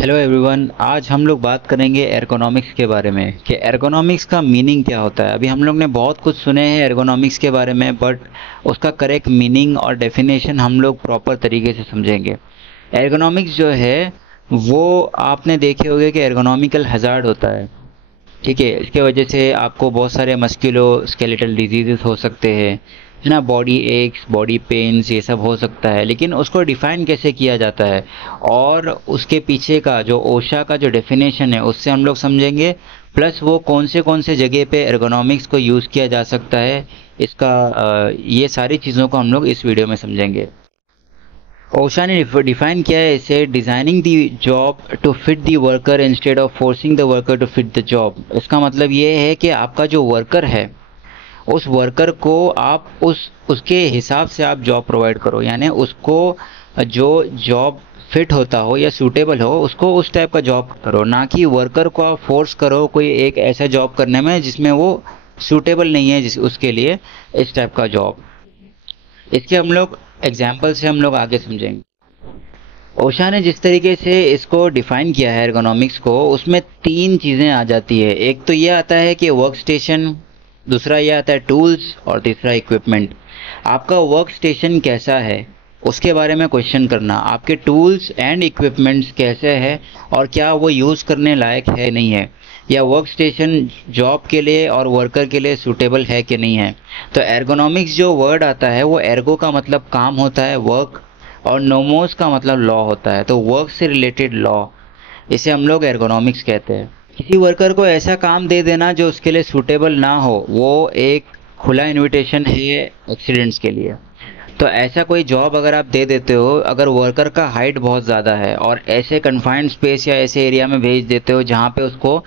Hello everyone. आज हम लोग बात करेंगे एर्गोनॉमिक्स के बारे में कि एर्गोनॉमिक्स का मीनिंग क्या होता है। अभी हम लोग ने बहुत कुछ सुने हैं एर्गोनॉमिक्स के बारे में, बट उसका करेक्ट मीनिंग और डेफिनेशन हम लोग प्रॉपर तरीके से समझेंगे। एर्गोनॉमिक्स जो है वो आपने देखे होंगे कि एर्गोनॉमिकल हैजार्ड होता है। ठीक है, इसके वजह से आपको बहुत सारे मस्कुलो स्केलेटल डिजीजेस हो सकते हैं, है ना। बॉडी एक्स, बॉडी पेन्स, ये सब हो सकता है। लेकिन उसको डिफाइन कैसे किया जाता है और उसके पीछे का जो ओशा का जो डेफिनेशन है उससे हम लोग समझेंगे। प्लस वो कौन से जगह पे एर्गोनॉमिक्स को यूज़ किया जा सकता है, इसका ये सारी चीज़ों को हम लोग इस वीडियो में समझेंगे। ओशा ने डिफाइन किया है इसे designing the job to fit the worker instead of forcing the worker to fit the job. इसका मतलब ये है कि आपका जो वर्कर है उस वर्कर को आप उसके हिसाब से आप जॉब प्रोवाइड करो, यानी उसको जो जॉब फिट होता हो या सूटेबल हो उसको उस टाइप का जॉब करो, ना कि वर्कर को आप फोर्स करो कोई एक ऐसा जॉब करने में जिसमें वो सूटेबल नहीं है जिस उसके लिए इस टाइप का जॉब। इसके हम लोग एग्जाम्पल से हम लोग आगे समझेंगे। ओशा ने जिस तरीके से इसको डिफाइन किया है एर्गोनॉमिक्स को, उसमें तीन चीज़ें आ जाती है। एक तो ये आता है कि वर्क स्टेशन, दूसरा ये आता है टूल्स, और तीसरा इक्विपमेंट। आपका वर्क स्टेशन कैसा है उसके बारे में क्वेश्चन करना, आपके टूल्स एंड इक्विपमेंट्स कैसे हैं और क्या वो यूज़ करने लायक है नहीं है, या वर्क स्टेशन जॉब के लिए और वर्कर के लिए सूटेबल है कि नहीं है। तो एर्गोनॉमिक्स जो वर्ड आता है वो एर्गो का मतलब काम होता है, वर्क, और नोमोस का मतलब लॉ होता है। तो वर्क से रिलेटेड लॉ, इसे हम लोग एर्गोनॉमिक्स कहते हैं। किसी वर्कर को ऐसा काम दे देना जो उसके लिए सूटेबल ना हो, वो एक खुला इनविटेशन है एक्सीडेंट्स के लिए। तो ऐसा कोई जॉब अगर आप दे देते हो, अगर वर्कर का हाइट बहुत ज़्यादा है और ऐसे कन्फाइंड स्पेस या ऐसे एरिया में भेज देते हो जहाँ पे उसको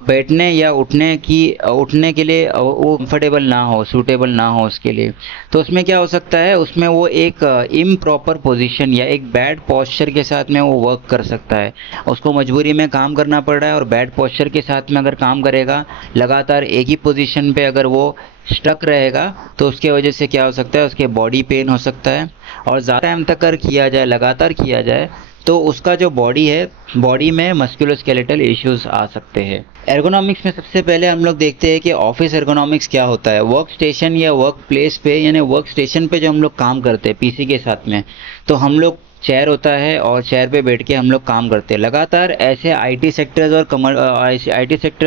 बैठने या उठने के लिए वो कंफर्टेबल ना हो, सूटेबल ना हो उसके लिए, तो उसमें क्या हो सकता है, उसमें वो एक इम्प्रॉपर पोजीशन या एक बैड पोस्चर के साथ में वो वर्क कर सकता है। उसको मजबूरी में काम करना पड़ रहा है और बैड पोस्चर के साथ में अगर काम करेगा, लगातार एक ही पोजीशन पे अगर वो स्टक रहेगा, तो उसके वजह से क्या हो सकता है, उसके बॉडी पेन हो सकता है। और ज़्यादा टाइम तक अगर किया जाए, लगातार किया जाए, तो उसका जो बॉडी है, बॉडी में मस्कुलोस्केलेटल इश्यूज आ सकते हैं। एर्गोनॉमिक्स में सबसे पहले हम लोग देखते हैं कि ऑफिस एर्गोनॉमिक्स क्या होता है। वर्क स्टेशन या वर्क प्लेस पे, यानी वर्क स्टेशन पे जो हम लोग काम करते हैं पीसी के साथ में, तो हम लोग चेयर होता है और चेयर पे बैठ के हम लोग काम करते हैं। लगातार ऐसे आईटी सेक्टर्स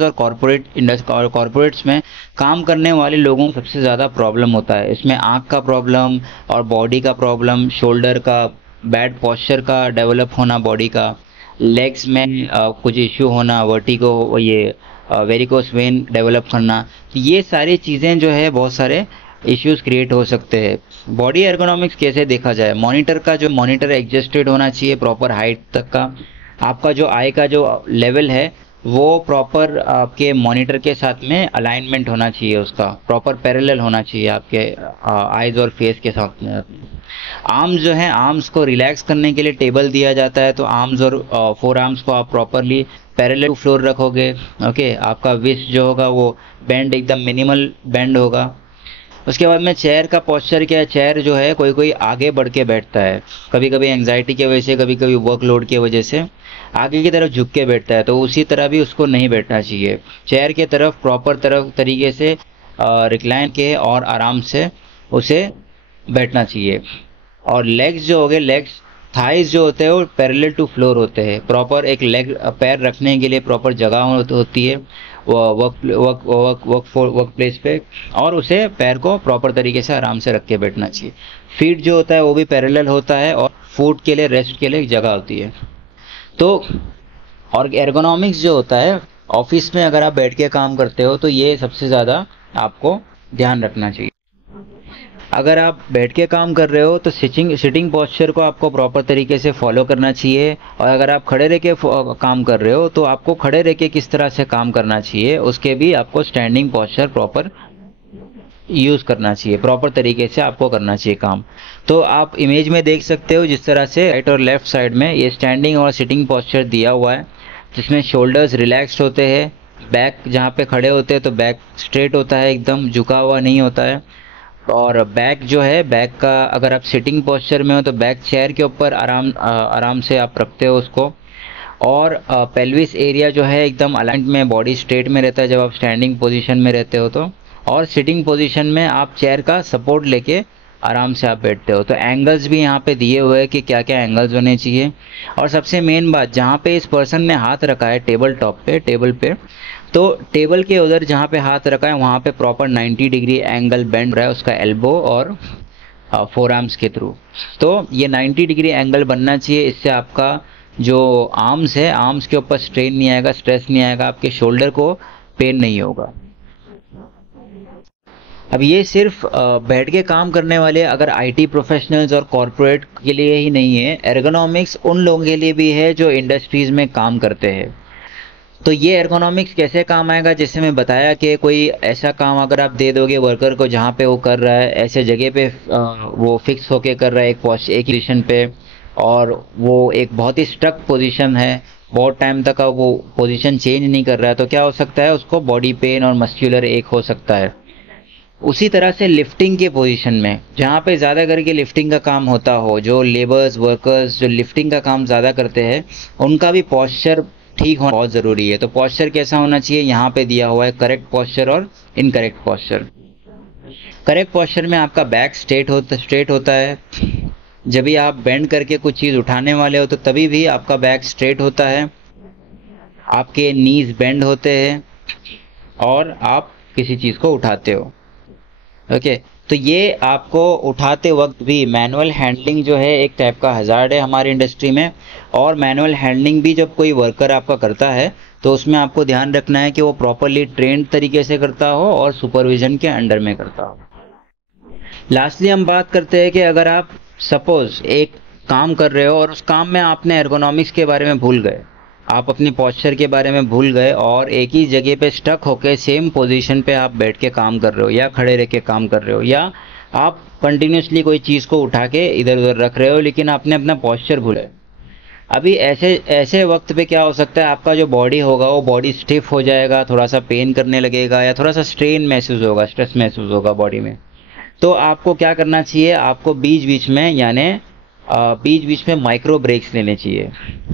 और कॉरपोरेट्स में काम करने वाले लोगों को सबसे ज़्यादा प्रॉब्लम होता है। इसमें आँख का प्रॉब्लम और बॉडी का प्रॉब्लम, शोल्डर का, बैड पोस्चर का डेवलप होना बॉडी का, लेग्स में कुछ इश्यू होना, वर्टिगो, ये वेरिकोस वेन डेवलप करना, तो ये सारी चीज़ें जो है बहुत सारे इश्यूज क्रिएट हो सकते हैं। बॉडी एर्गोनॉमिक्स कैसे देखा जाए, मॉनिटर एडजस्टेड होना चाहिए प्रॉपर हाइट तक का। आपका जो आई का जो लेवल है वो प्रॉपर आपके मॉनिटर के साथ में अलाइनमेंट होना चाहिए, उसका प्रॉपर पैरेलल होना चाहिए आपके आईज और फेस के साथ में। आर्म्स जो है, आर्म्स को रिलैक्स करने के लिए टेबल दिया जाता है, तो आर्म्स और फोर आर्म्स को आप प्रॉपरली पैरेलल टू फ्लोर रखोगे। ओके, आपका विस्ट जो होगा वो बेंड एकदम मिनिमल बेंड होगा। उसके बाद में चेयर का पोस्चर क्या है, चेयर जो है कोई कोई आगे बढ़ के बैठता है, कभी कभी एंग्जाइटी की वजह से, कभी कभी वर्कलोड की वजह से आगे की तरफ झुक के बैठता है, तो उसी तरह भी उसको नहीं बैठना चाहिए। चेयर के तरफ प्रॉपर तरीके से रिक्लाइन के और आराम से उसे बैठना चाहिए। और लेग्स जो हो गए, लेग्स थाइज जो होते हैं वो पैरेलल टू फ्लोर होते हैं। प्रॉपर एक लेग पैर रखने के लिए प्रॉपर जगह होती है वर्क प्लेस पे, और उसे पैर को प्रॉपर तरीके से आराम से रख के बैठना चाहिए। फीट जो होता है वो भी पैरेलल होता है और फुट के लिए, रेस्ट के लिए एक जगह होती है। तो और एर्गोनॉमिक्स जो होता है, ऑफिस में अगर आप बैठ के काम करते हो तो ये सबसे ज़्यादा आपको ध्यान रखना चाहिए। अगर आप बैठ के काम कर रहे हो तो सिटिंग पोस्चर को आपको प्रॉपर तरीके से फॉलो करना चाहिए, और अगर आप खड़े रह के काम कर रहे हो तो आपको खड़े रह के किस तरह से काम करना चाहिए, उसके भी आपको स्टैंडिंग पोस्चर प्रॉपर यूज़ करना चाहिए, प्रॉपर तरीके से आपको करना चाहिए काम। तो आप इमेज में देख सकते हो जिस तरह से राइट और लेफ्ट साइड में ये स्टैंडिंग और सिटिंग पोस्चर दिया हुआ है, जिसमें शोल्डर्स रिलैक्स्ड होते हैं, बैक जहाँ पे खड़े होते हैं तो बैक स्ट्रेट होता है, एकदम झुका हुआ नहीं होता है। और बैक जो है, बैक का अगर आप सिटिंग पोस्चर में हो तो बैक चेयर के ऊपर आराम से आप रखते हो उसको। और पेल्विस एरिया जो है एकदम अलाइंट में, बॉडी स्ट्रेट में रहता है जब आप स्टैंडिंग पोजीशन में रहते हो तो। और सिटिंग पोजीशन में आप चेयर का सपोर्ट लेके आराम से आप बैठते हो। तो एंगल्स भी यहाँ पे दिए हुए हैं कि क्या क्या एंगल्स होने चाहिए। और सबसे मेन बात, जहाँ पे इस पर्सन ने हाथ रखा है टेबल टॉप पे, टेबल पे, तो टेबल के उधर जहाँ पे हाथ रखा है वहाँ पे प्रॉपर 90 डिग्री एंगल बेंड रहा है उसका एल्बो और फोर आर्म्स के थ्रू। तो ये 90 डिग्री एंगल बनना चाहिए। इससे आपका जो आर्म्स है, आर्म्स के ऊपर स्ट्रेन नहीं आएगा, स्ट्रेस नहीं आएगा, आपके शोल्डर को पेन नहीं होगा। अब ये सिर्फ बैठ के काम करने वाले अगर आईटी प्रोफेशनल्स और कॉरपोरेट के लिए ही नहीं है, एर्गोनॉमिक्स उन लोगों के लिए भी है जो इंडस्ट्रीज में काम करते हैं। तो ये एर्गोनॉमिक्स कैसे काम आएगा, जैसे मैं बताया कि कोई ऐसा काम अगर आप दे दोगे वर्कर को जहाँ पे वो कर रहा है, ऐसे जगह पे वो फिक्स होके कर रहा है एक पोजीशन पे, और वो एक बहुत ही स्ट्रक पोजीशन है, बहुत टाइम तक वो पोजीशन चेंज नहीं कर रहा है, तो क्या हो सकता है, उसको बॉडी पेन और मस्क्यूलर एक हो सकता है। उसी तरह से लिफ्टिंग के पोजीशन में, जहाँ पे ज़्यादा करके लिफ्टिंग का काम होता हो, जो लेबर्स वर्कर्स जो लिफ्टिंग का काम ज़्यादा करते हैं, उनका भी पॉस्चर ठीक होना बहुत ज़रूरी है। तो पॉस्चर कैसा होना चाहिए, यहाँ पे दिया हुआ है करेक्ट पॉस्चर और इनकरेक्ट पॉस्चर। करेक्ट पॉस्चर में आपका बैक स्ट्रेट होता है। जब भी आप बेंड करके कुछ चीज़ उठाने वाले हो तो तभी भी आपका बैक स्ट्रेट होता है, आपके नीज बेंड होते हैं और आप किसी चीज़ को उठाते हो। ओके, तो ये आपको उठाते वक्त भी मैनुअल हैंडलिंग जो है एक टाइप का हजार्ड है हमारी इंडस्ट्री में। और मैनुअल हैंडलिंग भी जब कोई वर्कर आपका करता है तो उसमें आपको ध्यान रखना है कि वो प्रॉपरली ट्रेंड तरीके से करता हो और सुपरविजन के अंडर में करता हो। लास्टली हम बात करते हैं कि अगर आप सपोज एक काम कर रहे हो और उस काम में आपने एर्गोनॉमिक्स के बारे में भूल गए, आप अपनी पॉस्चर के बारे में भूल गए और एक ही जगह पे स्टक होके सेम पोजीशन पे आप बैठ के काम कर रहे हो या खड़े रह के काम कर रहे हो, या आप कंटिन्यूसली कोई चीज़ को उठा के इधर उधर रख रहे हो लेकिन आपने अपना पॉस्चर भूला। अभी ऐसे वक्त पे क्या हो सकता है, आपका जो बॉडी होगा वो बॉडी स्टिफ हो जाएगा, थोड़ा सा पेन करने लगेगा या थोड़ा सा स्ट्रेन महसूस होगा, स्ट्रेस महसूस होगा बॉडी में। तो आपको क्या करना चाहिए, आपको बीच बीच में माइक्रो ब्रेक्स लेने चाहिए।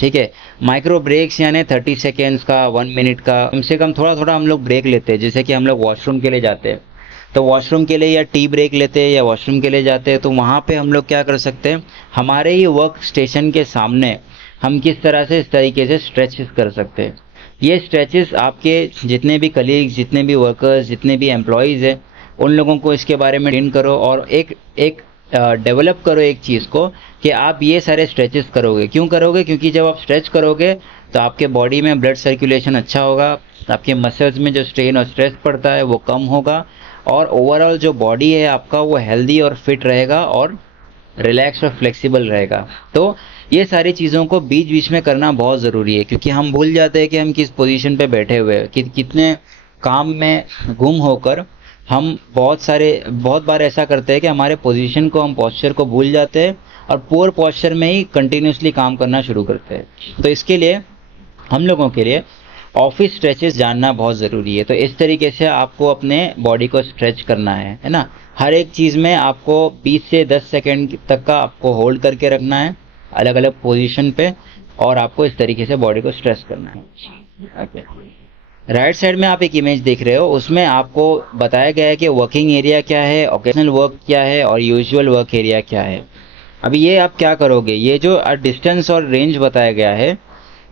ठीक है, माइक्रो ब्रेक्स यानी 30 सेकेंड्स का, 1 मिनट का, कम से कम थोड़ा थोड़ा हम लोग ब्रेक लेते हैं। जैसे कि हम लोग वॉशरूम के लिए जाते हैं तो वॉशरूम के लिए या टी ब्रेक लेते हैं या वॉशरूम के लिए जाते हैं, तो वहाँ पे हम लोग क्या कर सकते हैं, हमारे ही वर्क स्टेशन के सामने हम किस तरह से इस तरीके से स्ट्रेचेस कर सकते हैं। ये स्ट्रेचेस आपके जितने भी कलीग्स, जितने भी वर्कर्स, जितने भी एम्प्लॉयज़ हैं, उन लोगों को इसके बारे में ट्रेन करो और एक डेवलप करो एक चीज़ को कि आप ये सारे स्ट्रेचेस करोगे। क्यों करोगे, क्योंकि जब आप स्ट्रेच करोगे तो आपके बॉडी में ब्लड सर्कुलेशन अच्छा होगा, आपके मसल्स में जो स्ट्रेन और स्ट्रेस पड़ता है वो कम होगा और ओवरऑल जो बॉडी है आपका वो हेल्दी और फिट रहेगा और रिलैक्स और फ्लेक्सिबल रहेगा। तो ये सारी चीज़ों को बीच बीच में करना बहुत ज़रूरी है, क्योंकि हम भूल जाते हैं कि हम किस पोजीशन पे बैठे हुए हैं, कितने काम में गुम होकर हम बहुत बार ऐसा करते हैं कि हमारे पोजीशन को, हम पोस्चर को भूल जाते हैं और पुअर पोस्चर में ही कंटिन्यूसली काम करना शुरू करते हैं। तो इसके लिए हम लोगों के लिए ऑफिस स्ट्रेचेस जानना बहुत ज़रूरी है। तो इस तरीके से आपको अपने बॉडी को स्ट्रेच करना है ना। हर एक चीज़ में आपको 20 से 10 सेकेंड तक का आपको होल्ड करके रखना है अलग अलग पोजीशन पे और आपको इस तरीके से बॉडी को स्ट्रेच करना है। ओके, राइट साइड में आप एक इमेज देख रहे हो, उसमें आपको बताया गया है कि वर्किंग एरिया क्या है, ओकेजनल वर्क क्या है और यूजुअल वर्क एरिया क्या है। अभी ये आप क्या करोगे, ये जो डिस्टेंस और रेंज बताया गया है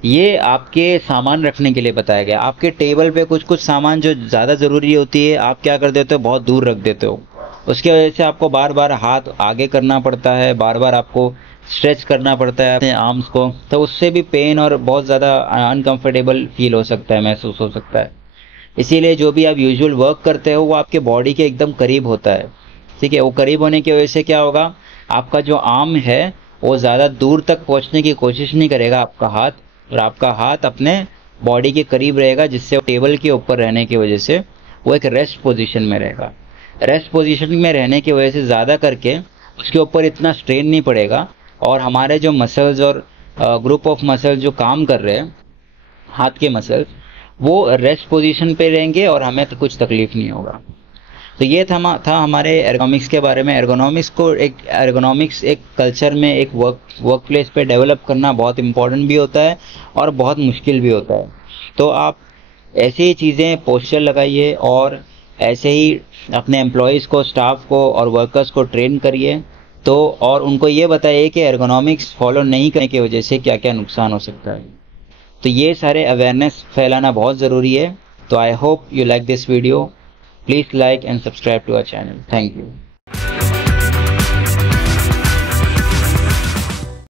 ये आपके सामान रखने के लिए बताया गया। आपके टेबल पे कुछ सामान जो ज़्यादा ज़रूरी होती है आप क्या कर देते हो, बहुत दूर रख देते हो। उसकी वजह से आपको बार बार हाथ आगे करना पड़ता है, बार बार आपको स्ट्रेच करना पड़ता है अपने आर्म्स को, तो उससे भी पेन और बहुत ज़्यादा अनकंफर्टेबल फील हो सकता है, महसूस हो सकता है। इसीलिए जो भी आप यूजुअल वर्क करते हो वो आपके बॉडी के एकदम करीब होता है। ठीक है, वो करीब होने की वजह से क्या होगा, आपका जो आर्म है वो ज़्यादा दूर तक पहुँचने की कोशिश नहीं करेगा आपका हाथ, और आपका हाथ अपने बॉडी के करीब रहेगा, जिससे टेबल के ऊपर रहने की वजह से वो एक रेस्ट पोजीशन में रहेगा। रेस्ट पोजीशन में रहने की वजह से ज़्यादा करके उसके ऊपर इतना स्ट्रेन नहीं पड़ेगा और हमारे जो मसल्स और ग्रुप ऑफ मसल्स जो काम कर रहे हैं, हाथ के मसल्स, वो रेस्ट पोजीशन पे रहेंगे और हमें तो कुछ तकलीफ नहीं होगा। तो ये था हमारे एर्गोनॉमिक्स के बारे में। एर्गोनॉमिक्स एक कल्चर में, एक वर्क प्लेस पे डेवलप करना बहुत इम्पोर्टेंट भी होता है और बहुत मुश्किल भी होता है। तो आप ऐसे ही चीज़ें पोस्चर लगाइए और ऐसे ही अपने एम्प्लॉयज़ को, स्टाफ को और वर्कर्स को ट्रेन करिए। तो और उनको ये बताइए कि एर्गोनॉमिक्स फॉलो नहीं करने की वजह से क्या क्या नुकसान हो सकता है। तो ये सारे अवेयरनेस फैलाना बहुत ज़रूरी है। तो I hope you like this video. Please like and subscribe to our channel. Thank you.